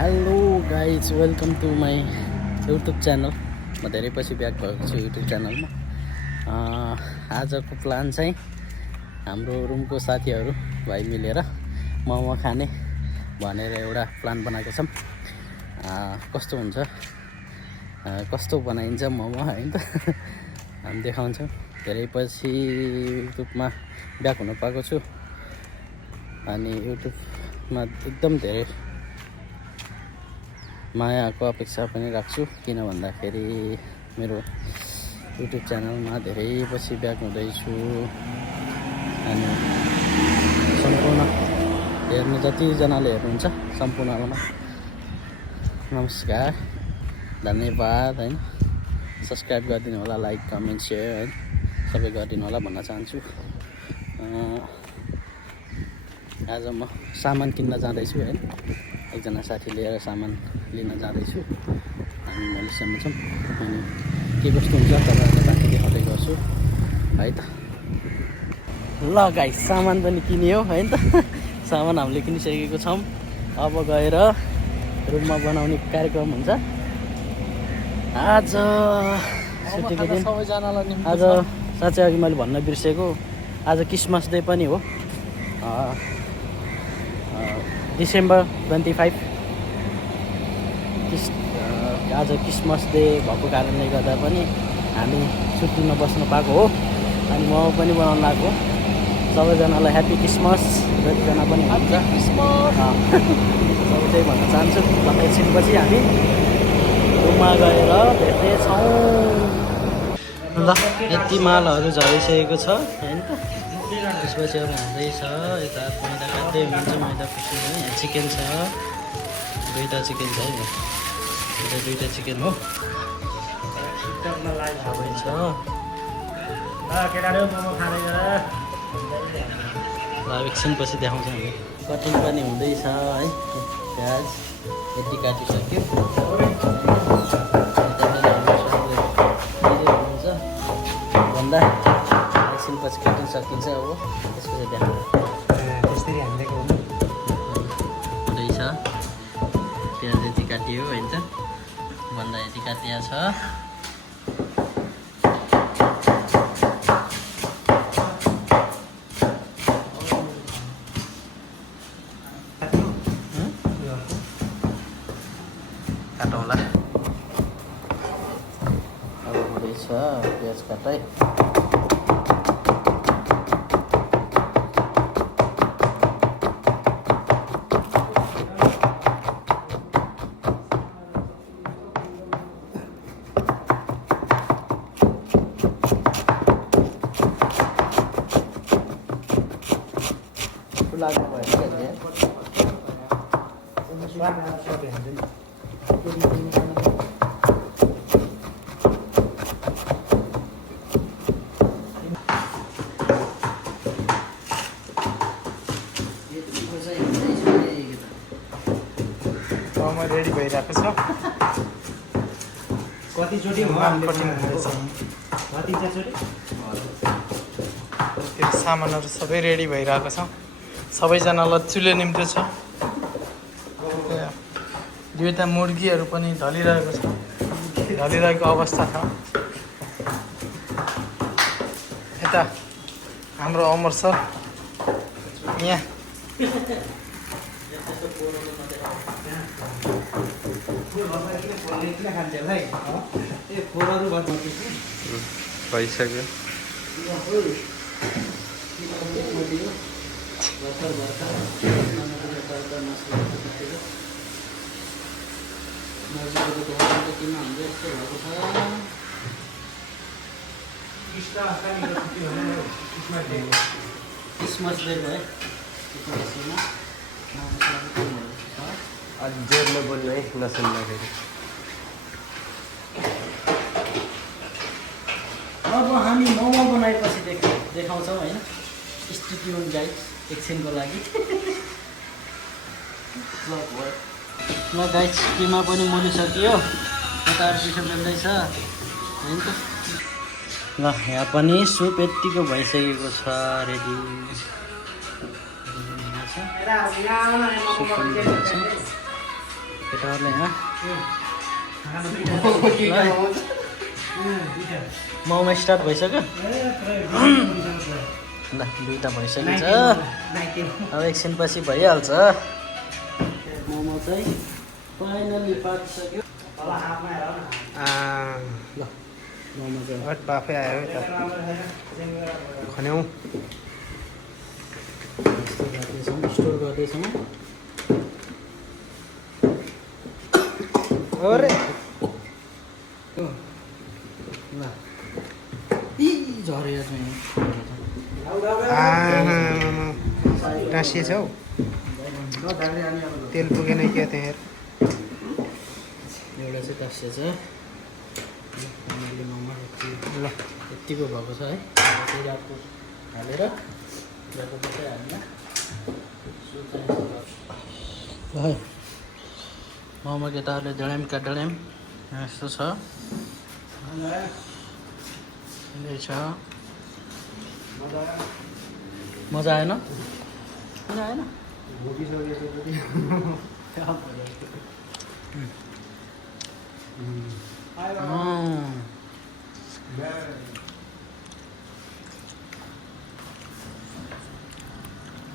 Hello guys, welcome to my YouTube channel. म धेरै पछि ब्याक भएको छु युट्युब च्यानलमा। आजको प्लान चाहिँ हाम्रो रुमको साथीहरू भाइ मिलेर मोमो खाने भनेर एउटा प्लान बनाएको छौँ। कस्तो हुन्छ, कस्तो बनाइन्छ मोमो हैन त हामी देखाउँछौँ। धेरै पछि युट्युबमा ब्याक हुन पाएको छु अनि युट्युबमा एकदम धेरै मायाको अपेक्षा पनि राख्छु, किन भन्दाखेरि मेरो युट्युब च्यानलमा धेरै पछि ब्याक हुँदैछु अनि सम्पूर्ण हेर्नु जतिजनाले हेर्नुहुन्छ सम्पूर्णमा नमस्कार, धन्यवाद हैन। सब्सक्राइब गरिदिनु होला, लाइक कमेन्ट सेयर है सबै गरिदिनु होला भन्न चाहन्छु। आज म सामान किन्न जाँदैछु है, एकजना साथी लिएर सामान लिन जाँदैछु। हामी मलेसियामा छौँ अनि के कस्तो हुन्छ तपाईँहरूलाई बाँकी देखाउँदै गर्छु है त। ल गाइस, सामान पनि किन्यो है त। सामान हामीले किनिसकेको छौँ। अब गएर रुममा बनाउने कार्यक्रम हुन्छ। आज छुट्टीको दिन, आज साँच्चै अघि मैले भन्न बिर्सेको, आज क्रिसमस डे पनि हो। डिसेम्बर 25 आज क्रिसमस डे भएको कारणले गर्दा पनि हामी छुट्टीमा बस्नु पाएको हो अनि म पनि बनाउनु लाग्यो। सबैजनालाई ह्याप्पी क्रिसमस, जतिजना पनि हुन्छ सबै चाहिँ भन्न चाहन्छु। एकछिनपछि हामी रुममा गएर भेट्नेछौँ। ल, यति मालहरू झरिसकेको छ होइन त। त्यसपछि अब हुँदैछ यता मैदा काट्दै हुन्छ, मैदा पिस्नु। यहाँ चिकन छ, दुईवटा चिकन छ है, यो दुईवटा चिकन हो। अब एकछिनपछि देखाउँछौँ हामी। कटिङ पनि हुँदैछ है, प्याज यति काटिसक्यो। हुन्छ भन्दा एकछिनपछि काटिन सकिन्छ। अब त्यसपछि देखाउँछ त्यसरी हामीले हुँदैछ। प्याज यति काटियो होइन त, भन्दा यति काटिया छ। काटौँला, अब हुँदैछ प्याज काटाइ। लाग्नु भयो रेडी भइरहेको छ। कतिचोटि सामानहरू सबै रेडी भइरहेको छ। सबैजना लच्चुले निम्तो छ। दुईवटा मुर्गीहरू पनि ढलिरहेको अवस्था छ। यता हाम्रो अमर सर यहाँ भइसक्यो। क्रिसमस डे भयो जोडले बोल्नु है नसुन्दाखेरि। अब हामी मोमो बनाएपछि देखाउँछौँ होइन। स्टेट्युन गाइस एकछिनको लागि। ल गाइस, किमा पनि मोलिसक्यो, यताहरू पिठो बेल्दैछ होइन त। ल, यहाँ पनि सुप यत्तिको भइसकेको छ, रेडी। सुप पनि केटाहरूले यहाँ मोमो स्टार्ट भइसक्यो ल 2टा भइसकेछ अब एकछिनपछि भइहाल्छ मोमो चाहिँ फाइनली पाकिसक्यो ल मोमो चाहिँ बाफै आयो खन्यौँ स्टोर गर्दैछौँ अरे ल झरेर चाहिँ टाँसिएछ हौ तेल पुगेन क्या त्यहाँ हेर एउटा चाहिँ टाँसिएछ हामीले मोमो ल यत्तिको भएको छ है चाहिँ रातको हालेर रातको मात्रै हाल्न है मोमो केटाहरूले डडेमका डडेम यस्तो छ यही छ मजा आएन मजा आएन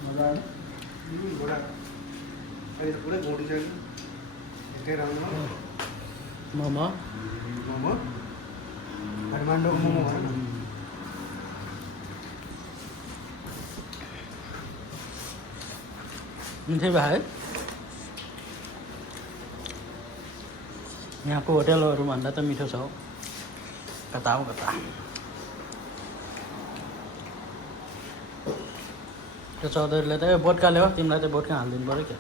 मजा आएन पुरै घोटिसक्यो एकै राउन्डमा मोमो मोमो काठमाडौँको मोमो भन न मिठै भयो है यहाँको होटेलहरूभन्दा त मिठो छ हौ कता हो कता त्यो चौधरीले त बोटकाले हो तिमीलाई त बोटका हालिदिनु पऱ्यो क्या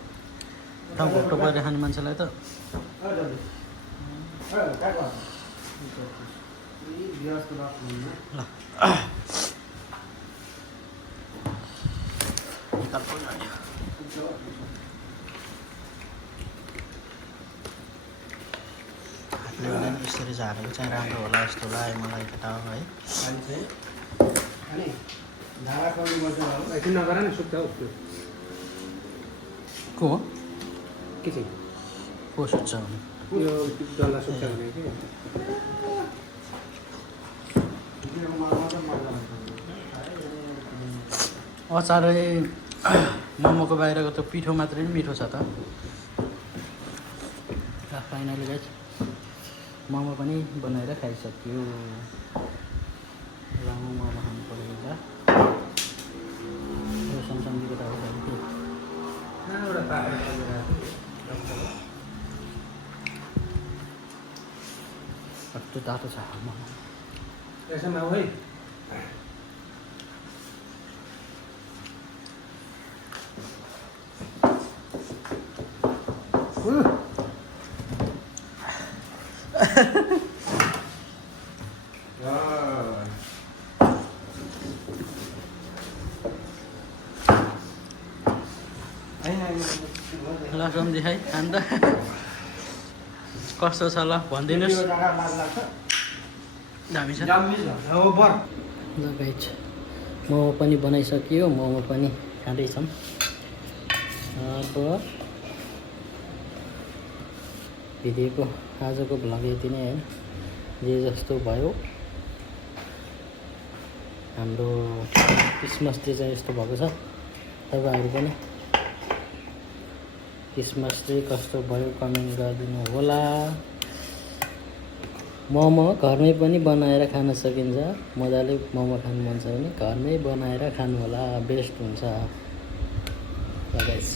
ठाउँ घोप्टो परेर खाने मान्छेलाई त ल निकाल पनि हाल्यो हातले गर्दा नि यसरी झारेको चाहिँ राम्रो होला जस्तो लाग्यो मलाई केटा हो है एकछिन नगर न सुक्छ हौ त्यो को हो के चाहिँ को सुत्छ भने यो डल्ला सुक्छ भने के अचारै मोमोको बाहिरको त पिठो मात्रै नि मिठो छ त फाइनली गाइस मोमो पनि बनाएर खाइसक्यो लामो मोमो खानु पऱ्यो यो सँगसँगै त कस्तो तातो छ मोमो यसमा है ल सम्झि है अन्त कस्तो छ ल भनिदिनुहोस् दामी छ ल गाइज मोमो पनि बनाइसकियो मोमो पनि खाँदैछौँ अब भिडियोको आजको भ्लग यति नै है जे जस्तो भयो हाम्रो क्रिसमस डे चाहिँ यस्तो भएको छ तपाईँहरू पनि क्रिसमस डे कस्तो भयो कमेन्ट गरिदिनु होला मोमो घरमै पनि बनाएर खान सकिन्छ मजाले मोमो खानु मन छ भने घरमै बनाएर खानु होला बेस्ट हुन्छ गाइस